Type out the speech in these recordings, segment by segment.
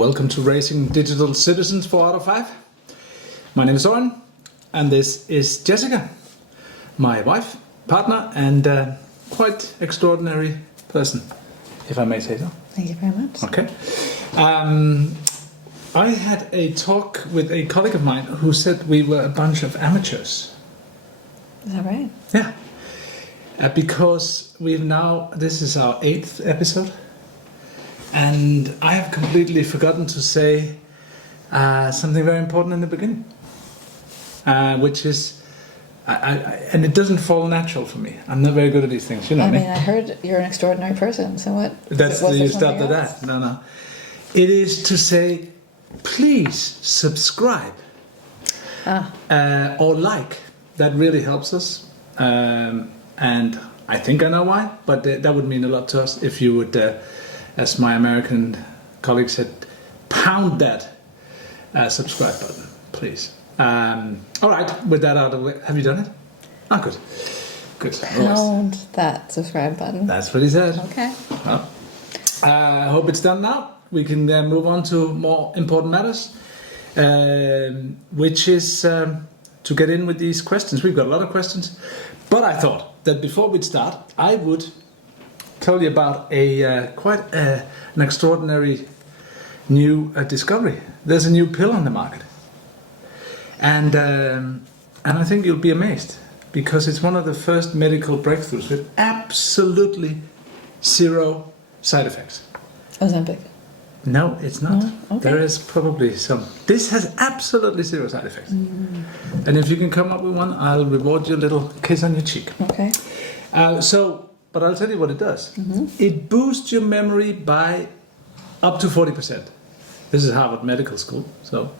welcome to Raising Digital Citizens 4 out of 5. My name is Søren, and this is Jessica, my wife, partner, and quite extraordinary person, if I may say so. Thank you very much. Okay. I had a talk with a colleague of mine who said we were a bunch of amateurs. Is that right? Yeah. Because this is our 8th episode, and I have completely forgotten to say something very important in the beginning, which is, and it doesn't fall natural for me. I'm not very good at these things, you know I me. mean, I heard you're an extraordinary person, so what? You stopped at that. No. It is to say, please subscribe or like. That really helps us. And I think I know why, but that would mean a lot to us if you would, as my American colleague said, pound that subscribe button, please. All right, with that out of the way, have you done it? Oh, good. Good. Pound that subscribe button. That's what he said. Okay. Well, I hope it's done now. We can move on to more important matters, which is to get in with these questions. We've got a lot of questions, but I thought that before we'd start, I would tell you about quite an extraordinary new discovery. There's a new pill on the market, and I think you'll be amazed because it's one of the first medical breakthroughs with absolutely zero side effects. Ozempic. No, it's not. No? Okay. There is probably some. This has absolutely zero side effects. And if you can come up with one, I'll reward you a little kiss on your cheek. Okay. But I'll tell you what it does. It boosts your memory by up to 40%. This is Harvard Medical School. So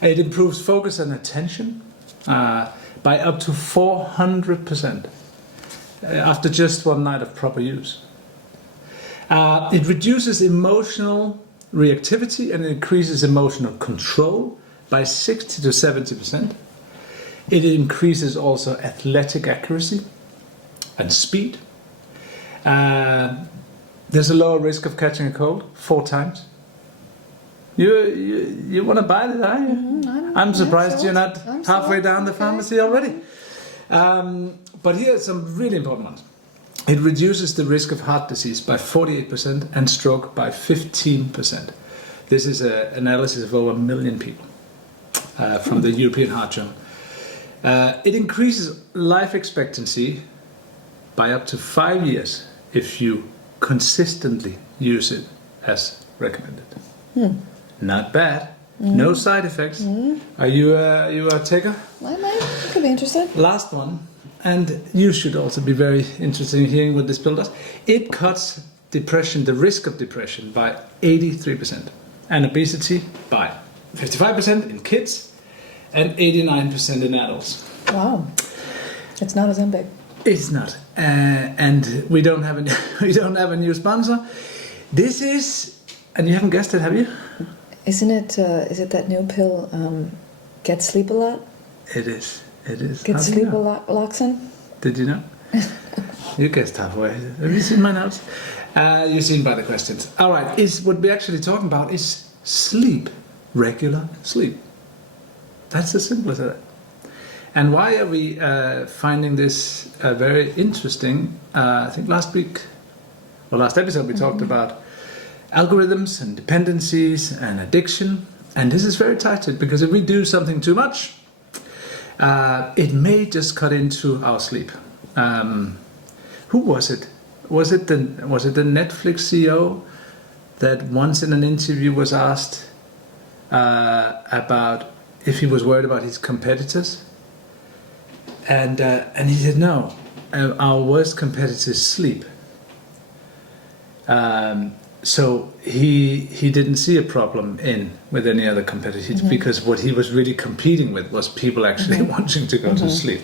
it improves focus and attention by up to 400% after just one night of proper use. It reduces emotional reactivity and increases emotional control by 60 to 70%. It increases also athletic accuracy and speed. There's a lower risk of catching a cold 4 times. You want to buy it, are you? I'm surprised you're not halfway down the pharmacy already. But here are some really important ones. It reduces the risk of heart disease by 48% and stroke by 15%. This is an analysis of over 1 million people from the European Heart Journal. It increases life expectancy by up to 5 years if you consistently use it as recommended. Not bad. No side effects. Are you a taker? I could be interested. Last one. And you should also be very interested in hearing what this pill does. It cuts depression, the risk of depression, by 83%. And obesity by 55% in kids and 89% in adults. Wow. It's not Ozempic. It's not. And we don't have a new sponsor. This is, and you haven't guessed it, have you? Isn't it, is it that new pill, Get Sleep a Lot? It is. It is. Get Sleep a Lot, Loxin? Did you know? You guessed halfway. Have you seen my notes? You've seen by the questions. All right. What we're actually talking about is sleep. Regular sleep. That's as simple as that. And why are we finding this very interesting? I think last episode we talked about algorithms and dependencies and addiction. And this is very tied to it because if we do something too much, it may just cut into our sleep. Who was it? Was it the Netflix CEO that once in an interview was asked about if he was worried about his competitors, and he said no, our worst competitors sleep. So he didn't see a problem with any other competitors because what he was really competing with was people actually wanting to go to sleep.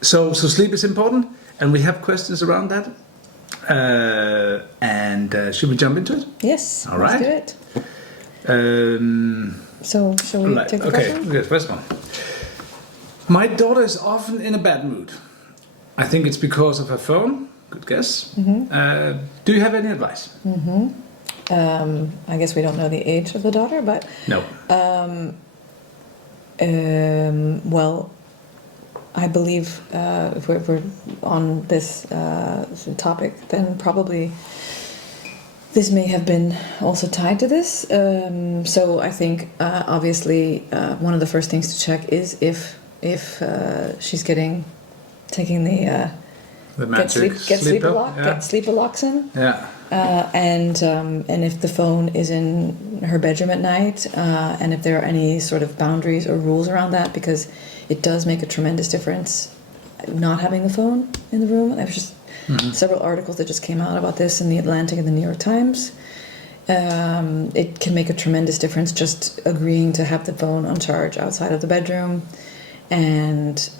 So sleep is important, and we have questions around that. And should we jump into it? Yes. All right. Let's do it. So shall we take the first one? Okay, first one. My daughter is often in a bad mood. I think it's because of her phone, Good guess. Do you have any advice? I guess we don't know the age of the daughter, but No. well, I believe if we're on this topic, then probably this may have been also tied to this. So I think obviously one of the first things to check is if she's taking the magic sleep-aloxin. Yeah. And if the phone is in her bedroom at night, and if there are any sort of boundaries or rules around that, because it does make a tremendous difference not having the phone in the room. There was just several articles that just came out about this in the Atlantic and the New York Times. It can make a tremendous difference just agreeing to have the phone on charge outside of the bedroom, and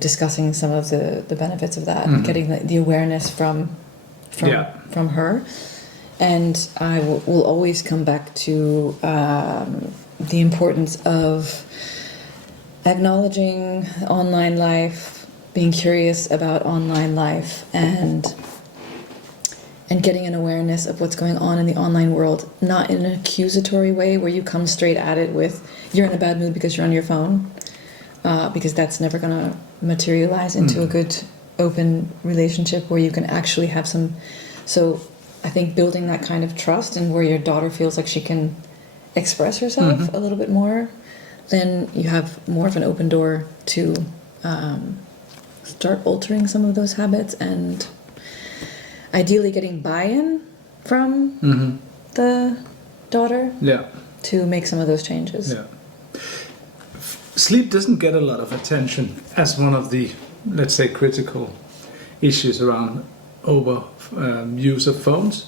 discussing some of the benefits of that, getting the awareness from her. And I will always come back to the importance of acknowledging online life, being curious about online life, and getting an awareness of what's going on in the online world, not in an accusatory way where you come straight at it with you're in a bad mood because you're on your phone, because that's never going to materialize into a good open relationship where you can actually have some. So I think building that kind of trust, and where your daughter feels like she can express herself a little bit more, then you have more of an open door to start altering some of those habits, and ideally getting buy-in from the daughter to make some of those changes. Yeah. Sleep doesn't get a lot of attention as one of the, let's say, critical issues around use of phones.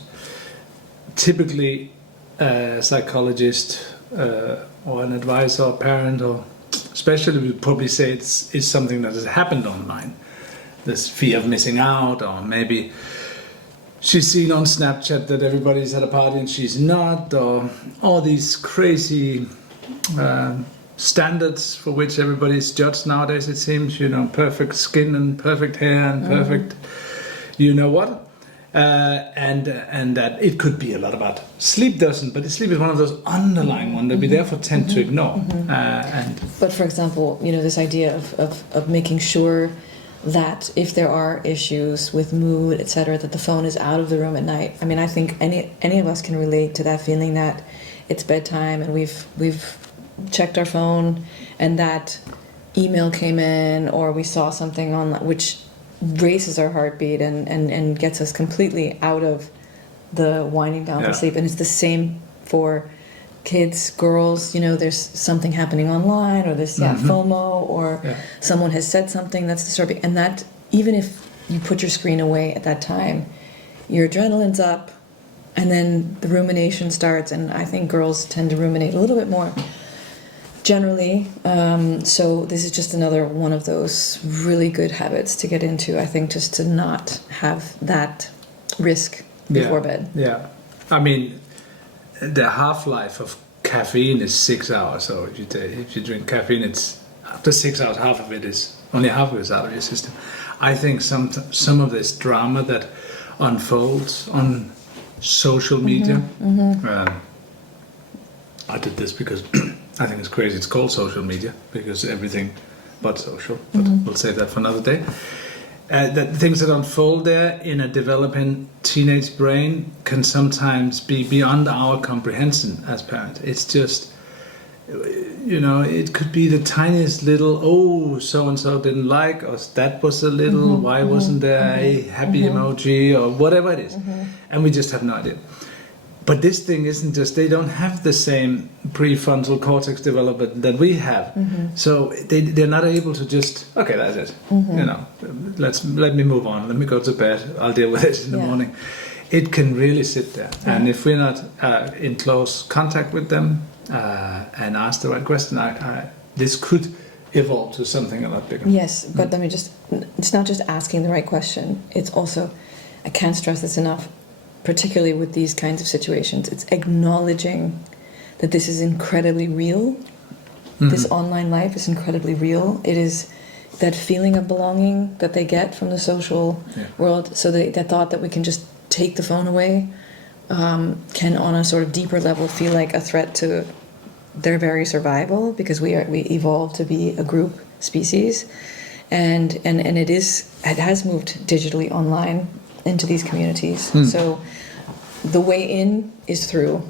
Typically, a psychologist or an advisor or parent, or especially, would probably say it's something that has happened online. This fear of missing out, or maybe she's seen on Snapchat that everybody's at a party and she's not, or all these crazy standards for which everybody's judged nowadays, it seems, perfect skin and perfect hair and perfect what. And that it could be a lot about sleep doesn't, but sleep is one of those underlying ones that we therefore tend to ignore. But for example, this idea of making sure that if there are issues with mood, etc., that the phone is out of the room at night. I mean, I think any of us can relate to that feeling that it's bedtime and we've checked our phone and that email came in, or we saw something on which races our heartbeat and gets us completely out of the winding down to sleep. And it's the same for kids, girls. There's something happening online, or there's FOMO, or someone has said something that's disturbing, and that even if you put your screen away at that time, your adrenaline's up, and then the rumination starts. And I think girls tend to ruminate a little bit more generally. So this is just another one of those really good habits to get into, I think, just to not have that risk before bed. Yeah. I mean, the half-life of caffeine is 6 hours. So if you drink caffeine, it's after 6 hours, half of it is out of your system. I think some of this drama that unfolds on social media. I did this because I think it's crazy. It's called social media because everything but social. But we'll save that for another day. That things that unfold there in a developing teenage brain can sometimes be beyond our comprehension as parents. It's just, it could be the tiniest little, so-and-so didn't like, or that was a little, why wasn't there a happy emoji, or whatever it is. And we just have no idea. But this thing isn't just, they don't have the same prefrontal cortex development that we have. So they're not able to just, okay, that's it. Let me move on. Let me go to bed. I'll deal with this in the morning. It can really sit there. And if we're not in close contact with them and ask the right question, this could evolve to something a lot bigger. Yes, but let me it's not just asking the right question. It's also, I can't stress this enough, particularly with these kinds of situations, it's acknowledging that this is incredibly real. This online life is incredibly real. It is that feeling of belonging that they get from the social world. So that thought that we can just take the phone away can, on a sort of deeper level, feel like a threat to their very survival, because we evolved to be a group species, and it has moved digitally online into these communities. So the way in is through.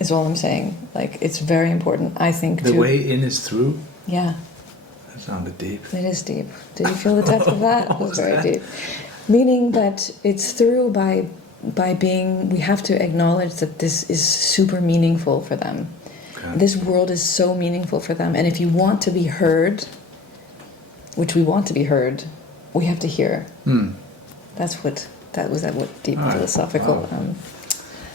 Is all I'm saying. Like, it's very important, I think. The way in is through. Yeah. That sounded deep. It is deep. Did you feel the depth of that? It was very deep. Meaning that it's through by being. We have to acknowledge that this is super meaningful for them. Okay. This world is so meaningful for them, and if you want to be heard, which we want to be heard, we have to hear. That's what deep philosophical.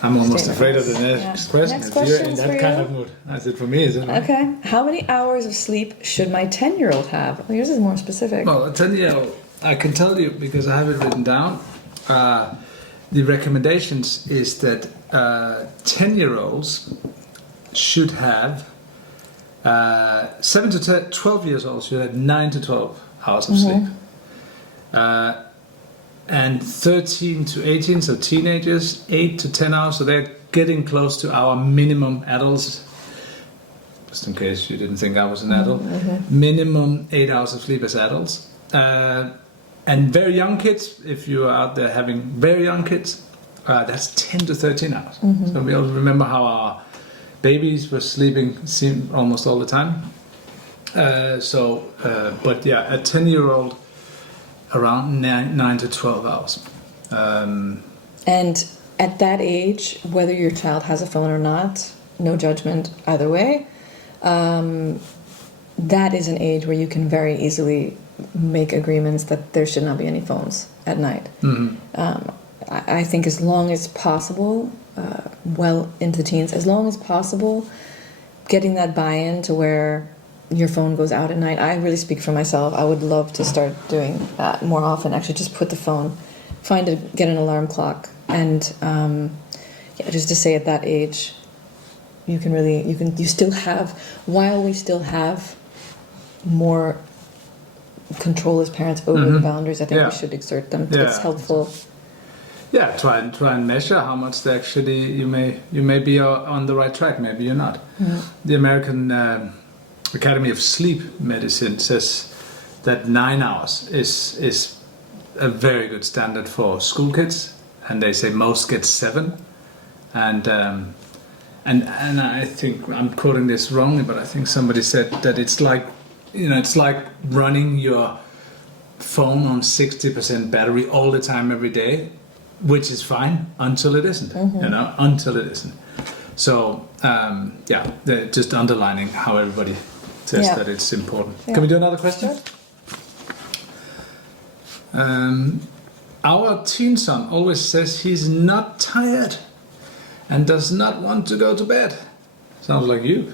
I'm almost afraid of the next question. Next if you're question in for that you. kind of mood. That's it for me, isn't it? Okay. How many hours of sleep should my 10-year-old have? Well, yours is more specific. Well, a 10-year-old, I can tell you because I have it written down. The recommendations is that 10-year-olds should have 7 to 12 years old should have 9 to 12 hours of sleep. And 13 to 18, so teenagers, 8 to 10 hours. So they're getting close to our minimum adults. Just in case you didn't think I was an adult. Minimum 8 hours of sleep as adults. And very young kids, if you are out there having very young kids, that's 10 to 13 hours. So we all remember how our babies were sleeping almost all the time. But yeah, a 10-year-old, around 9 to 12 hours. And at that age, whether your child has a phone or not, no judgment either way, that is an age where you can very easily make agreements that there should not be any phones at night. I think as long as possible, well into teens, as long as possible, getting that buy-in to where your phone goes out at night. I really speak for myself. I would love to start doing that more often. Actually, just put the phone, get an alarm clock, and just to say at that age, you still have, while we still have more control as parents over the boundaries, I think we should exert them. It's helpful. Yeah, try and measure how much they actually you may be on the right track. Maybe you're not. The American Academy of Sleep Medicine says that 9 hours is a very good standard for school kids, and they say most get 7. And I think I'm quoting this wrongly, but I think somebody said that it's like running your phone on 60% battery all the time every day, which is fine until it isn't. Until it isn't. So they're just underlining how everybody says that it's important. Can we do another question? Sure. Our teen son always says he's not tired and does not want to go to bed. Sounds like you.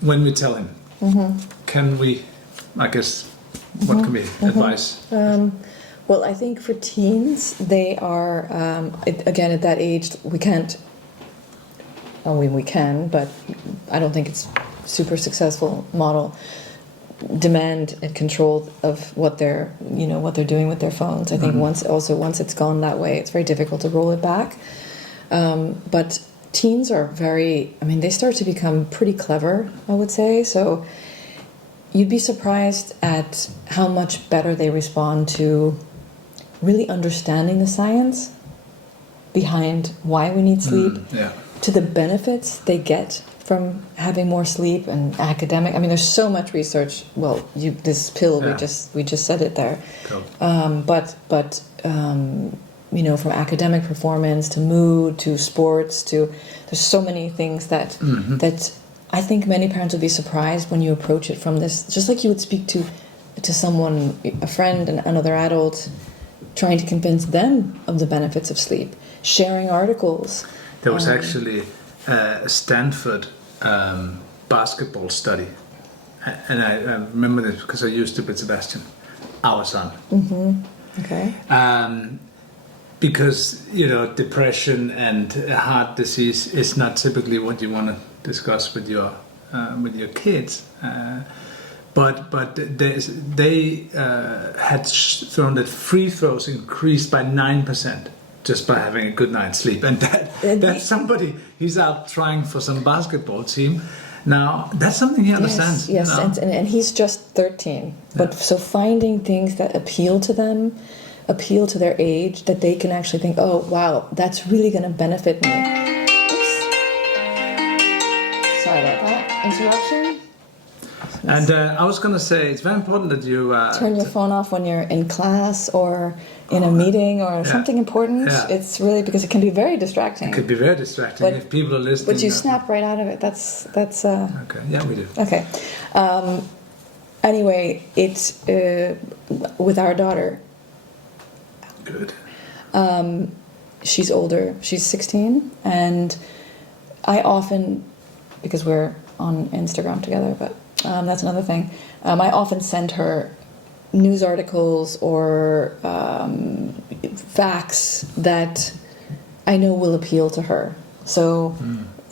When we tell him, can we, I guess, what can we advise? Well, I think for teens, they are, again, at that age, we can't, we can, but I don't think it's super successful model, demand and control of what they're doing with their phones. I think once it's gone that way, it's very difficult to roll it back. But teens are they start to become pretty clever, I would say. So you'd be surprised at how much better they respond to really understanding the science behind why we need sleep, to the benefits they get from having more sleep, and academic. I mean, there's so much research. Well, this pill, we just said it there. Cool. But from academic performance to mood to sports to, there's so many things that I think many parents would be surprised when you approach it from this, just like you would speak to someone, a friend, and another adult, trying to convince them of the benefits of sleep, sharing articles. There was actually a Stanford basketball study, and I remember this because I used it with Sebastian, our son. Okay. Because depression and heart disease is not typically what you want to discuss with your kids, but they had shown that free throws increased by 9% just by having a good night's sleep, and that's somebody, he's out trying for some basketball team. Now that's something he understands. Yes, you know? and he's just 13. But so finding things that appeal to them, appeal to their age, that they can actually think, oh wow, that's really going to benefit me. Oops. Sorry about that interruption. And I was going to say, it's very important that you turn your phone off when you're in class or in a meeting or something important. Yeah. It's really, because it can be very distracting. It could be very distracting if people are listening. But you snap right out of it. That's. Okay. Yeah, we do. Okay. Anyway, it's with our daughter. Good. She's older. She's 16, and I often, because we're on Instagram together, but that's another thing. I often send her news articles or facts that I know will appeal to her. So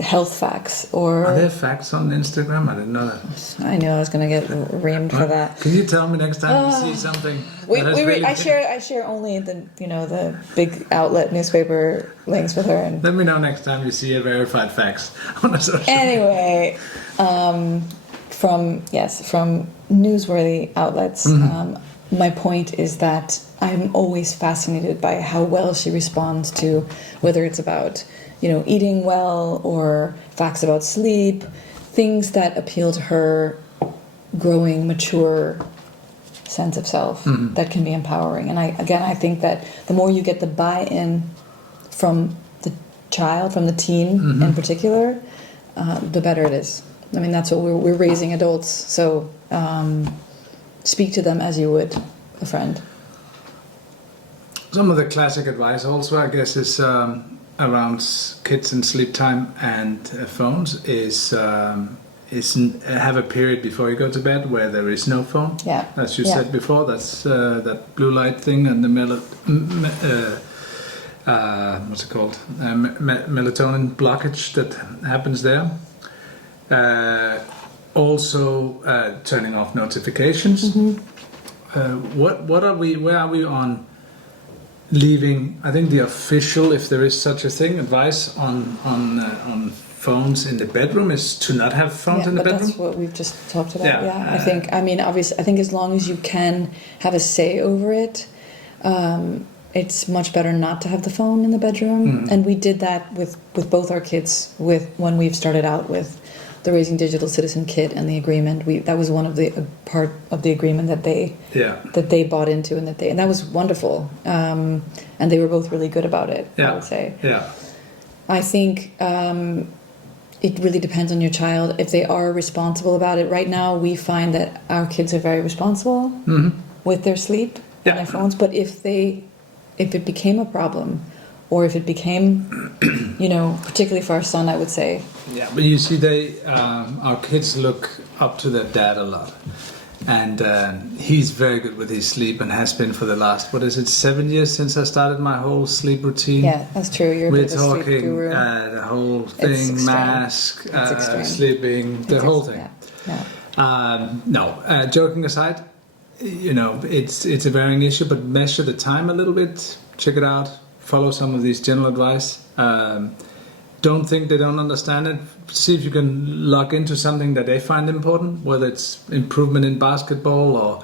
health facts or... Are there facts on Instagram? I didn't know that. I knew I was going to get reamed for that. Can you tell me next time you see something? I share only the big outlet newspaper links with her. And let me know next time you see a verified facts on a social media. Anyway, from newsworthy outlets. My point is that I'm always fascinated by how well she responds to whether it's about eating well or facts about sleep, things that appeal to her growing, mature sense of self that can be empowering. And I think that the more you get the buy-in from the child, from the teen in particular, the better it is. I mean, that's what we're raising adults. So speak to them as you would a friend. Some of the classic advice also, I guess, is around kids and sleep time and phones is have a period before you go to bed where there is no phone. Yeah. As you said before, that's that blue light thing and the what's it called? Melatonin blockage that happens there. Also, turning off notifications. What are we? Where are we on leaving? I think the official, if there is such a thing, advice on phones in the bedroom is to not have phones in the bedroom. That's what we've just talked about. I think. I mean, obviously, I think as long as you can have a say over it. It's much better not to have the phone in the bedroom, and we did that with both our kids. When we've started out with the Raising Digital Citizen kit and the agreement, that was one of the part of the agreement that they bought into, and that was wonderful. And they were both really good about it. I would say. Yeah. I think it really depends on your child if they are responsible about it. Right now, we find that our kids are very responsible with their sleep and their phones, but if it became a problem, or if it became, particularly for our son, I would say. Yeah, but you see, our kids look up to their dad a lot, and he's very good with his sleep and has been for the last 7 years since I started my whole sleep routine. Yeah, that's true. You're a bit of a sleep guru. The whole thing, mask, sleeping, the whole thing. Yeah. Joking aside. It's a varying issue, but measure the time a little bit. Check it out. Follow some of these general advice. Don't think they don't understand it. See if you can log into something that they find important, whether it's improvement in basketball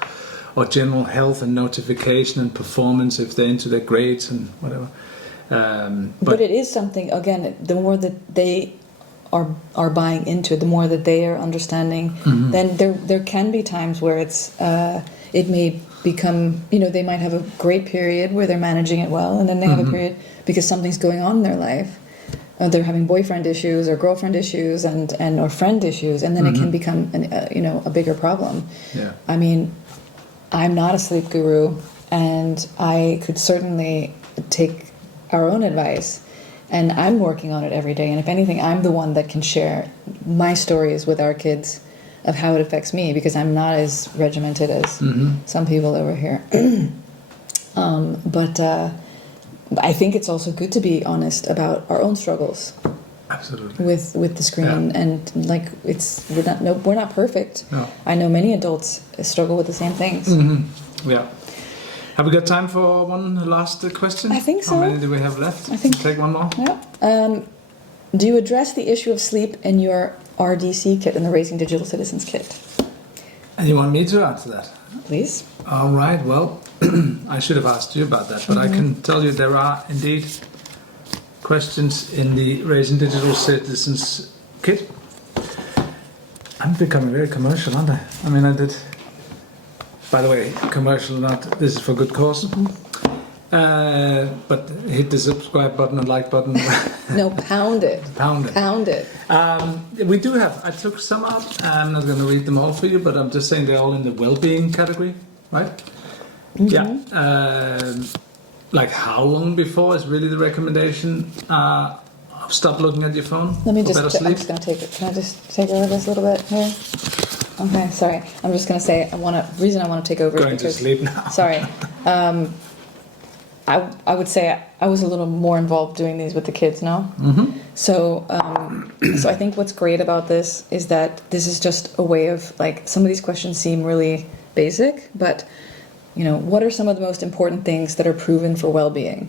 or general health and notification and performance if they're into their grades and whatever. But it is something, again, the more that they are buying into it, the more that they are understanding, then there can be times where it may become, they might have a great period where they're managing it well, and then they have a period because something's going on in their life. They're having boyfriend issues or girlfriend issues or friend issues, and then it can become a bigger problem. Yeah. I mean, I'm not a sleep guru, and I could certainly take our own advice, and I'm working on it every day. And if anything, I'm the one that can share my stories with our kids of how it affects me, because I'm not as regimented as some people over here. But I think it's also good to be honest about our own struggles. Absolutely. with the screen, and like we're not perfect. No. I know many adults struggle with the same things. Yeah. Have we got time for one last question? I think so. How many do we have left? I think- Take one more. Yeah. Do you address the issue of sleep in your RDC kit, in the Raising Digital Citizens kit? And you want me to answer that? Please. All right. Well, I should have asked you about that, but I can tell you there are indeed questions in the Raising Digital Citizens kit. I'm becoming very commercial, aren't I? I mean, I did. By the way, commercial, not this is for good cause. But hit the subscribe button and like button. No, pound it. Pound it. Pound it. We do have. I took some out. I'm not going to read them all for you, but I'm just saying they're all in the well-being category, right? Yeah. Like how long before is really the recommendation? Stop looking at your phone. Let me for just. better I'm sleep. just going to take it. Can I just take over this a little bit here? Okay, sorry. I'm just going to say the reason I want to take over Going is to because. sleep now. Sorry. I would say I was a little more involved doing these with the kids, no? So I think what's great about this is that this is just a way of, like, some of these questions seem really basic, but, you know, what are some of the most important things that are proven for well-being?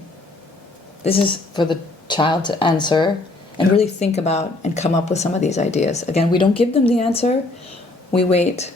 This is for the child to answer and really think about and come up with some of these ideas. Again, we don't give them the answer, we wait.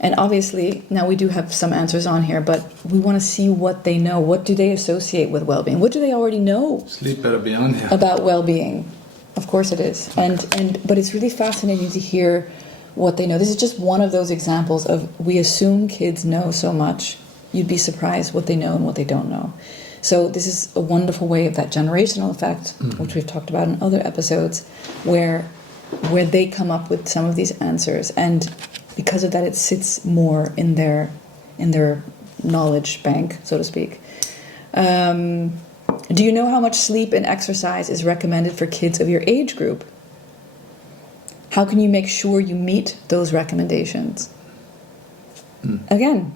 And obviously, now we do have some answers on here, but we want to see what they know. What do they associate with well-being? What do they already know Sleep better be on here. about well-being? Of course it is. But it's really fascinating to hear what they know. This is just one of those examples of we assume kids know so much. You'd be surprised what they know and what they don't know. So this is a wonderful way of that generational effect, which we've talked about in other episodes, where they come up with some of these answers, and because of that, it sits more in their knowledge bank, so to speak. Do you know how much sleep and exercise is recommended for kids of your age group? How can you make sure you meet those recommendations? Again,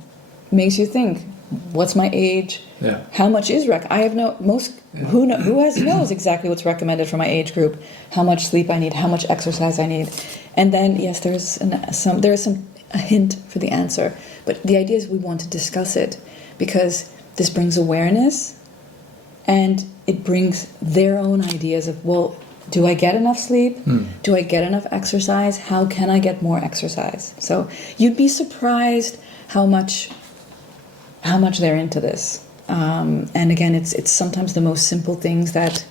makes you think. What's my age? Yeah. How much is I have who knows exactly what's recommended for my age group? How much sleep I need? How much exercise I need? And then yes, there is a hint for the answer. But the idea is we want to discuss it because this brings awareness, and it brings their own ideas of, well, do I get enough sleep? Do I get enough exercise? How can I get more exercise? So you'd be surprised how much they're into this. And again, it's sometimes the most simple things that,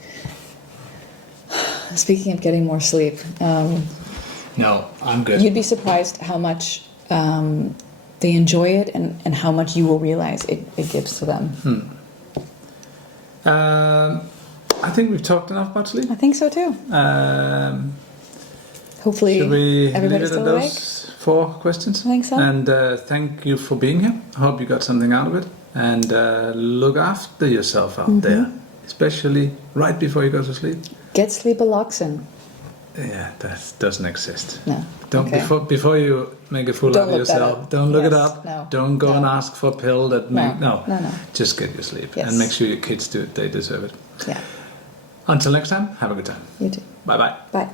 speaking of getting more sleep, No, I'm good. you'd be surprised how much they enjoy it and how much you will realize it gives to them. I think we've talked enough about sleep. I think so too. Hopefully Should we leave everybody's it at still awake. those 4 questions? I think so. And thank you for being here. I hope you got something out of it. And look after yourself out there, especially right before you go to sleep. Get sleepaloxin. Yeah, that doesn't exist. No. Don't Okay. before you make a fool Don't out of look that yourself. up. Don't look it Yes, up. no, Don't go no. and ask for a pill that No. Just get your sleep Yes. and make sure your kids do it. They deserve it. Yeah. Until next time, have a good time. You too. Bye bye. Bye.